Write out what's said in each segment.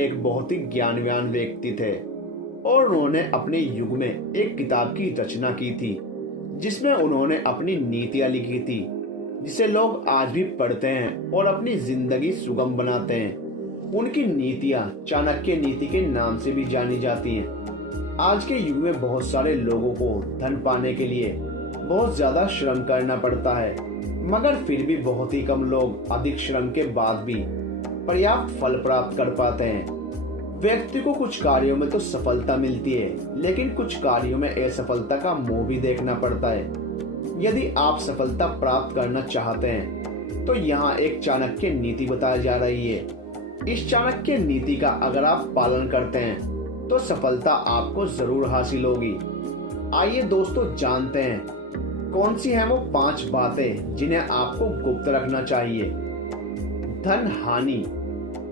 एक बहुत ही ज्ञानवान व्यक्ति थे और उन्होंने अपने युग में एक किताब की रचना की थी जिसमें उन्होंने अपनी नीतियां लिखी थी, जिसे लोग आज भी पढ़ते हैं और अपनी जिंदगी सुगम बनाते हैं। उनकी नीतियां चाणक्य नीति के नाम से भी जानी जाती हैं। आज के युग में बहुत सारे लोगों को धन पाने के लिए बहुत ज्यादा श्रम करना पड़ता है, मगर फिर भी बहुत ही कम लोग अधिक श्रम के बाद भी पर्याप्त फल प्राप्त कर पाते हैं। व्यक्ति को कुछ कार्यों में तो सफलता मिलती है, लेकिन कुछ कार्यों में असफलता का मुंह भी देखना पड़ता है। यदि आप सफलता प्राप्त करना चाहते हैं तो यहाँ एक चाणक्य नीति बताई जा रही है। इस चाणक्य नीति का अगर आप पालन करते हैं तो सफलता आपको जरूर हासिल होगी। आइए दोस्तों जानते हैं कौन सी हैं वो 5 बातें जिन्हें आपको गुप्त रखना चाहिए। धन हानि।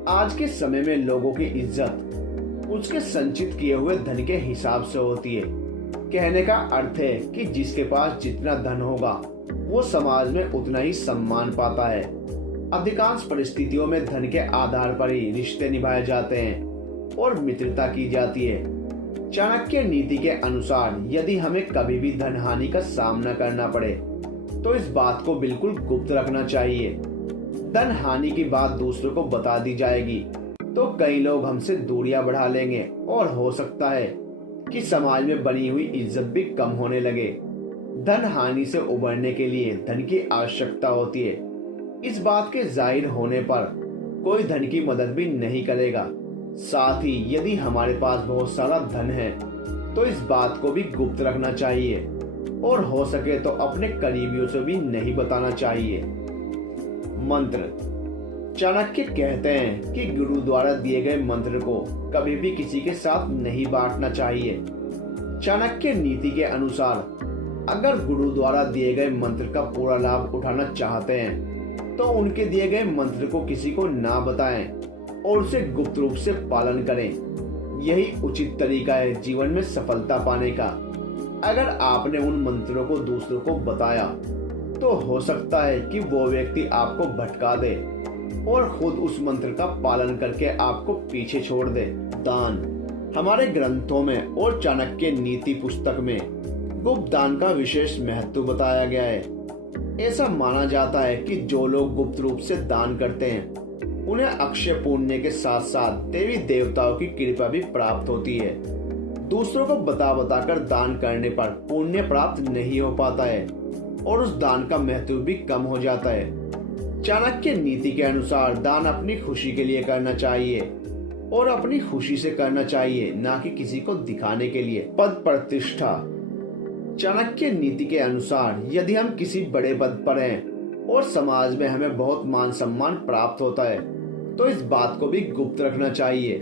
आज के समय में लोगों की इज्जत उसके संचित किए हुए धन के हिसाब से होती है। कहने का अर्थ है कि जिसके पास जितना धन होगा वो समाज में उतना ही सम्मान पाता है। अधिकांश परिस्थितियों में धन के आधार पर ही रिश्ते निभाए जाते हैं और मित्रता की जाती है। चाणक्य नीति के अनुसार यदि हमें कभी भी धन हानि का सामना करना पड़े तो इस बात को बिल्कुल गुप्त रखना चाहिए। धन हानि की बात दूसरों को बता दी जाएगी तो कई लोग हमसे दूरियां बढ़ा लेंगे और हो सकता है कि समाज में बनी हुई इज्जत भी कम होने लगे। धन हानि से उबरने के लिए धन की आवश्यकता होती है। इस बात के जाहिर होने पर कोई धन की मदद भी नहीं करेगा। साथ ही यदि हमारे पास बहुत सारा धन है तो इस बात को भी गुप्त रखना चाहिए और हो सके तो अपने करीबियों से भी नहीं बताना चाहिए। मंत्र। चाणक्य कहते हैं कि गुरु द्वारा दिए गए मंत्र को कभी भी किसी के साथ नहीं बांटना चाहिए। चाणक्य नीति के अनुसार अगर गुरु द्वारा दिए गए मंत्र का पूरा लाभ उठाना चाहते हैं तो उनके दिए गए मंत्र को किसी को ना बताएं और उसे गुप्त रूप से पालन करें। यही उचित तरीका है जीवन में सफलता पाने का। अगर आपने उन मंत्रों को दूसरों को बताया तो हो सकता है कि वो व्यक्ति आपको भटका दे और खुद उस मंत्र का पालन करके आपको पीछे छोड़ दे। दान। हमारे ग्रंथों में और चाणक्य नीति पुस्तक में गुप्त दान का विशेष महत्व बताया गया है। ऐसा माना जाता है कि जो लोग गुप्त रूप से दान करते हैं उन्हें अक्षय पुण्य के साथ साथ देवी देवताओं की कृपा भी प्राप्त होती है। दूसरों को बता बताकर दान करने पर पुण्य प्राप्त नहीं हो पाता है और उस दान का महत्व भी कम हो जाता है। चाणक्य नीति के अनुसार दान अपनी खुशी के लिए करना चाहिए और अपनी खुशी से करना चाहिए, ना कि किसी को दिखाने के लिए। पद प्रतिष्ठा। चाणक्य नीति के अनुसार यदि हम किसी बड़े पद पर हैं और समाज में हमें बहुत मान सम्मान प्राप्त होता है तो इस बात को भी गुप्त रखना चाहिए।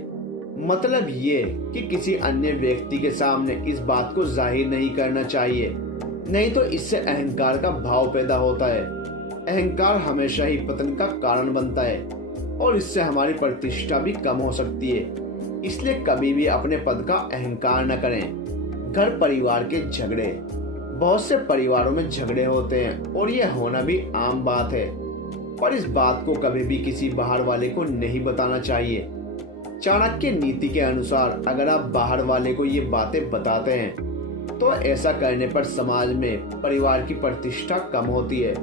मतलब ये कि किसी अन्य व्यक्ति के सामने इस बात को जाहिर नहीं करना चाहिए, नहीं तो इससे अहंकार का भाव पैदा होता है। अहंकार हमेशा ही पतन का कारण बनता है और इससे हमारी प्रतिष्ठा भी कम हो सकती है। इसलिए कभी भी अपने पद का अहंकार न करें। घर परिवार के झगड़े। बहुत से परिवारों में झगड़े होते हैं और ये होना भी आम बात है, पर इस बात को कभी भी किसी बाहर वाले को नहीं बताना चाहिए। चाणक्य नीति के अनुसार अगर आप बाहर वाले को ये बातें बताते हैं तो ऐसा करने पर समाज में परिवार की प्रतिष्ठा कम होती है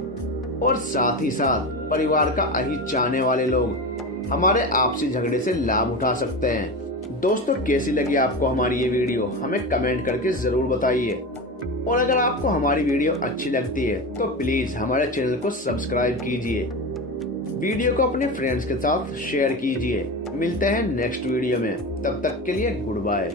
और साथ ही साथ परिवार का अहित चाहने वाले लोग हमारे आपसी झगड़े से लाभ उठा सकते हैं। दोस्तों, कैसी लगी आपको हमारी ये वीडियो हमें कमेंट करके जरूर बताइए और अगर आपको हमारी वीडियो अच्छी लगती है तो प्लीज हमारे चैनल को सब्सक्राइब कीजिए। वीडियो को अपने फ्रेंड्स के साथ शेयर कीजिए। मिलते हैं नेक्स्ट वीडियो में, तब तक के लिए गुड बाय।